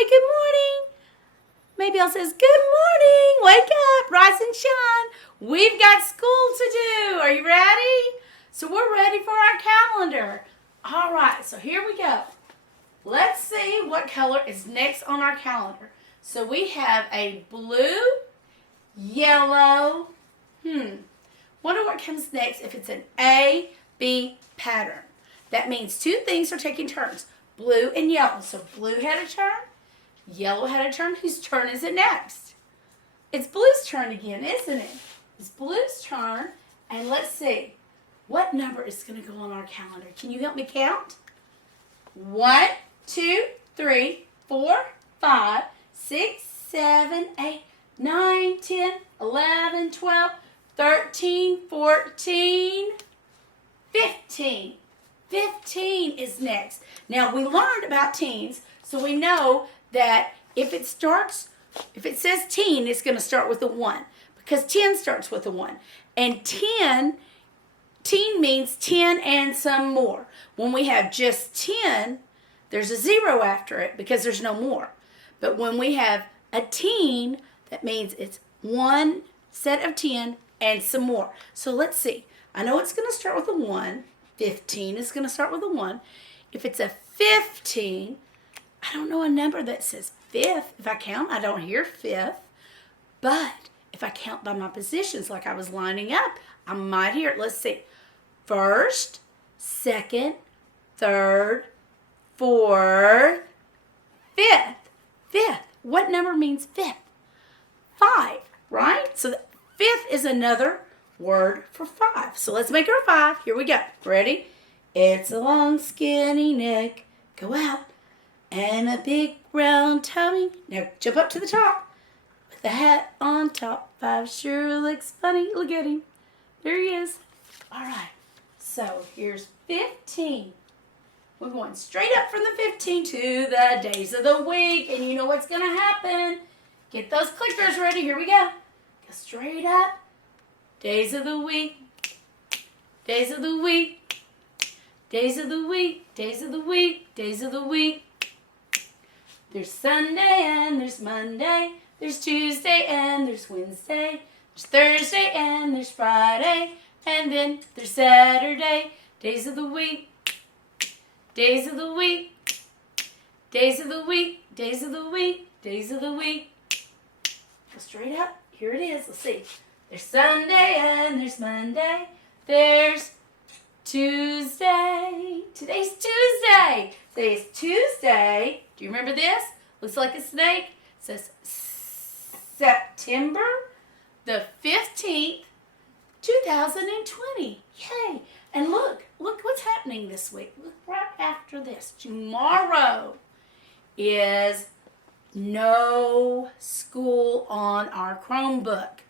everybody good morning. Maybe I'll says, good morning. Wake up, rise and shine. We've got school to do. Are you ready? So we're ready for our calendar. All right, so here we go. Let's see what color is next on our calendar. So we have a blue, yellow, wonder what comes next if it's an A-B pattern. That means two things are taking turns, blue and yellow. So blue had a turn, yellow had a turn. Whose turn is it next? It's blue's turn again, isn't it? It's blue's turn, and let's see. What number is going to go on our calendar? Can you help me count? 1, 2, 3, 4, 5, 6, 7, 8, 9, 10, 11, 12, 13, 14, 15. 15 is next. Now, we learned about teens, so we know that if it says teen, it's going to start with a 1 because 10 starts with a 1. And teen means 10 and some more. When we have just 10, there's a 0 after it because there's no more. But when we have a teen, that means it's one set of 10 and some more. So let's see. I know it's going to start with a 1. 15 is going to start with a 1. If it's a 15, I don't know a number that says 5th. If I count, I don't hear 5th. But if I count by my positions like I was lining up, I might hear it. Let's see. 1st, 2nd, 3rd, 4th, 5th. 5th. What number means 5th? 5, right? So the 5th is another word for 5. So let's make her a 5. Here we go. Ready? It's a long skinny neck. Go out. And a big round tummy. Now jump up to the top. With the hat on top. 5 sure looks funny. Look at him. There he is. All right. So here's 15. We're going straight up from the 15 to the days of the week. And you know what's going to happen. Get those clickers ready. Here we go. Go straight up. Days of the week. Days of the week. Days of the week. Days of the week. Days of the week. There's Sunday and there's Monday. There's Tuesday and there's Wednesday. There's Thursday and there's Friday. And then there's Saturday. Days of the week. Days of the week. Days of the week. Days of the week. Days of the week. Go straight up. Here it is. Let's see. There's Sunday and there's Monday. There's Tuesday. Today's Tuesday. Today's Tuesday. Do you remember this? Looks like a snake. It says September the 15th, 2020. Yay. And look what's happening this week. Look right after this. Tomorrow is no school on our Chromebook.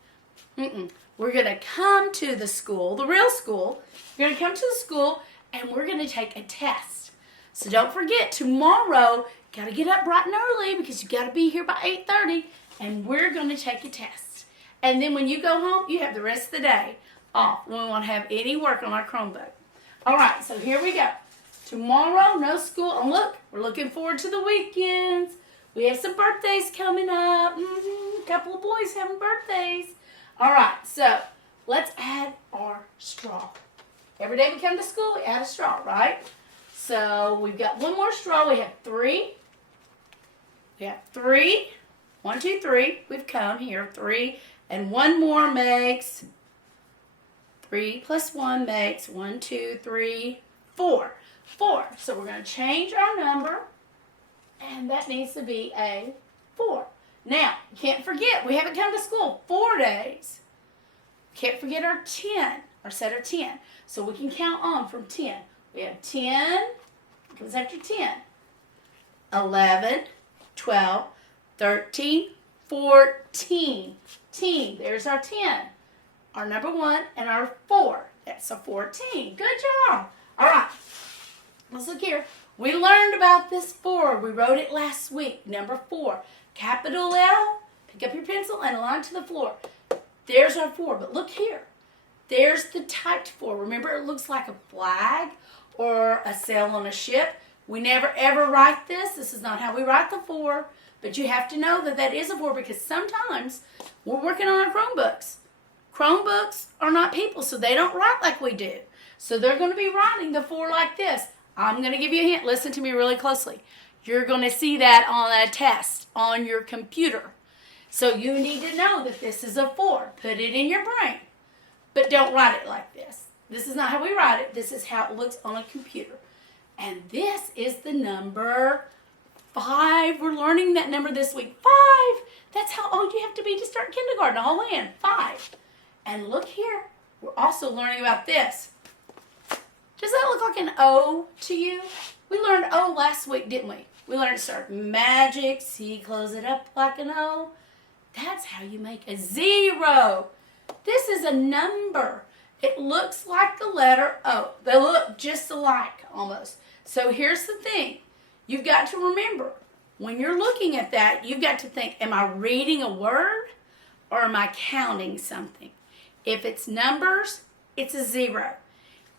We're going to come to the school, the real school. We're going to come to the school and we're going to take a test. So don't forget, tomorrow, got to get up bright and early because you got to be here by 8:30 and we're going to take a test. And then when you go home, you have the rest of the day off. We won't have any work on our Chromebook. All right, so here we go. Tomorrow, no school. And look, we're looking forward to the weekends. We have some birthdays coming up. A couple of boys having birthdays. All right, so let's add our straw. Every day we come to school, we add a straw, right? So we've got one more straw. We have 3. We have 3. 1, 2, 3. We've come here, 3. And one more makes 3 plus 1 makes 1, 2, 3, 4. 4. So we're going to change our number, and that needs to be a 4. Now, you can't forget, we haven't come to school 4 days. Can't forget our 10, our set of 10. So we can count on from 10. We have 10, comes after 10. 11, 12, 13, 14. There's our 10. Our number 1 and our 4. That's a 14. Good job. All right. Let's look here. We learned about this 4. We wrote it last week. Number 4. Capital L. Pick up your pencil and align to the floor. There's our 4. But look here. There's the typed 4. Remember, it looks like a flag or a sail on a ship. We never ever write this. This is not how we write the 4. But you have to know that that is a 4 because sometimes we're working on our Chromebooks. Chromebooks are not people, so they don't write like we do. So they're going to be writing the 4 like this. I'm going to give you a hint. Listen to me really closely. You're going to see that on a test on your computer. So you need to know that this is a 4. Put it in your brain. But don't write it like this. This is not how we write it. This is how it looks on a computer. And this is the number 5. We're learning that number this week. 5. That's how old you have to be to start kindergarten. All in. 5. And look here. We're also learning about this. Does that look like an O to you? We learned O last week, didn't we? We learned to start magic. See, close it up like an O. That's how you make a 0. This is a number. It looks like the letter O. They look just alike almost. So here's the thing. You've got to remember, when you're looking at that, you've got to think, am I reading a word or am I counting something? If it's numbers, it's a 0.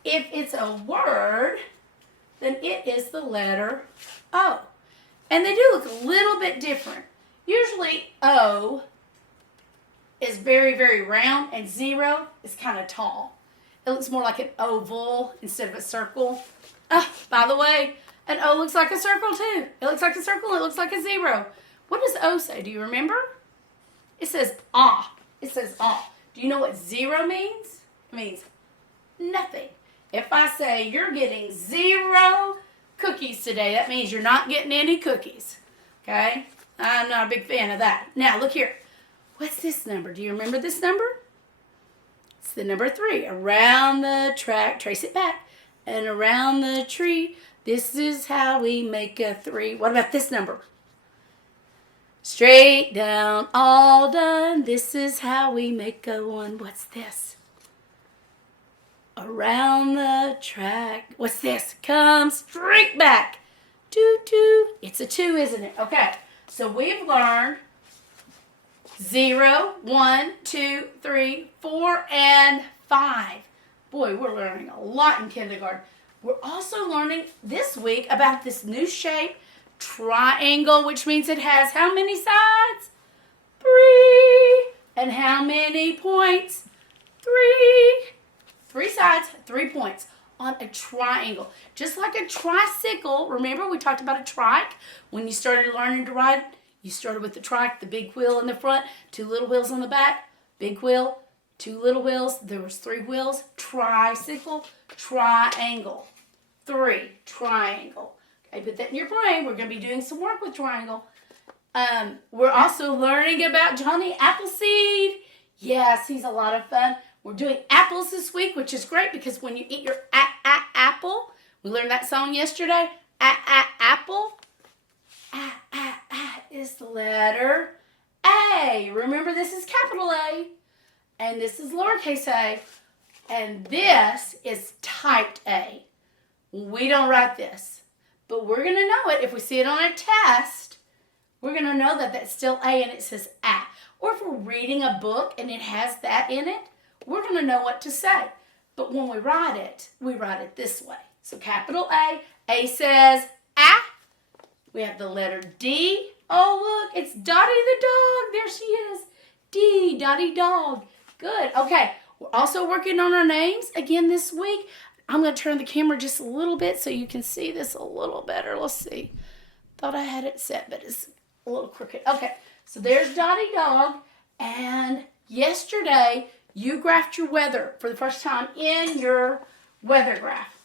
If it's a word, then it is the letter O. And they do look a little bit different. Usually O is very, very round and 0 is kind of tall. It looks more like an oval instead of a circle. By the way, an O looks like a circle too. It looks like a circle, it looks like a 0. What does O say? Do you remember? It says ah. It says ah. Do you know what 0 means? It means nothing. If I say you're getting 0 cookies today, that means you're not getting any cookies. Okay? I'm not a big fan of that. Now, look here. What's this number? Do you remember this number? It's the number 3. Around the track, trace it back, and around the tree. This is how we make a 3. What about this number? Straight down, all done. This is how we make a 1. What's this? Around the track. What's this? Come straight back. 2, 2. It's a 2, isn't it? Okay. So we've learned 0, 1, 2, 3, 4, and 5. Boy, we're learning a lot in kindergarten. We're also learning this week about this new shape, triangle, which means it has how many sides? 3. And how many points? 3. 3 sides, 3 points on a triangle. Just like a tricycle. Remember we talked about a trike? When you started learning to ride, you started with the trike, the big wheel in the front, 2 little wheels on the back, big wheel, 2 little wheels. There was 3 wheels. Tricycle, triangle. 3, triangle. Okay, put that in your brain. We're going to be doing some work with triangle. We're also learning about Johnny Appleseed. Yes, he's a lot of fun. We're doing apples this week, which is great because when you eat your apple, we learned that song yesterday. Apple. Is the letter A. Remember, this is capital A, and this is lowercase a, and this is typed A. We don't write this, but we're going to know it. If we see it on a test, we're going to know that that's still A and it says A. Or if we're reading a book and it has that in it, we're going to know what to say. But when we write it this way. So capital A says A. We have the letter D. Oh, look, it's Dottie the dog. There she is. D, Dottie dog. Good. Okay, we're also working on our names again this week. I'm going to turn the camera just a little bit so you can see this a little better. Let's see. Thought I had it set, but it's a little crooked. Okay, so there's Dottie dog. And yesterday, you graphed your weather for the first time in your weather graph.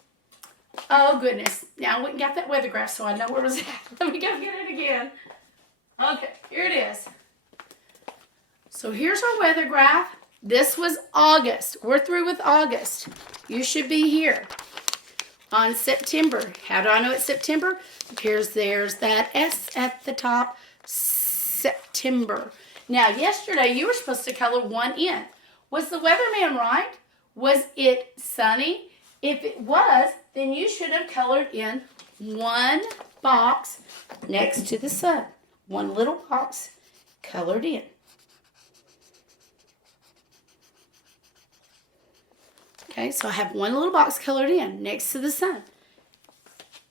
Oh, goodness. Now, I went and got that weather graph, so I know where it was at. Let me go get it again. Okay, here it is. So here's our weather graph. This was August. We're through with August. You should be here on September. How do I know it's September? Because there's that S at the top. September. Now, yesterday, you were supposed to color 1 in. Was the weatherman right? Was it sunny? If it was, then you should have colored in 1 box next to the sun. 1 little box colored in. Okay, so I have 1 little box colored in next to the sun.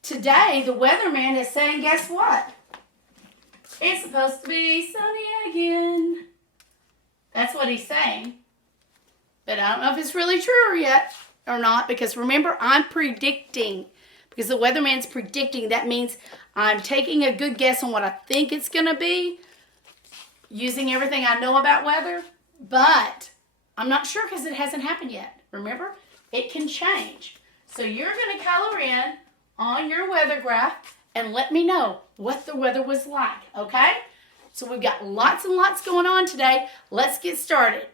today the weatherman is saying, guess what? It's supposed to be sunny again. That's what he's saying. But I don't know if it's really true yet or not, because remember, I'm predicting. Because the weatherman's predicting, that means I'm taking a good guess on what I think it's going to be, using everything I know about weather. But I'm not sure because it hasn't happened yet. Remember, it can change. So you're going to color in on your weather graph and let me know what the weather was like, okay? So we've got lots and lots going on today. Let's get started.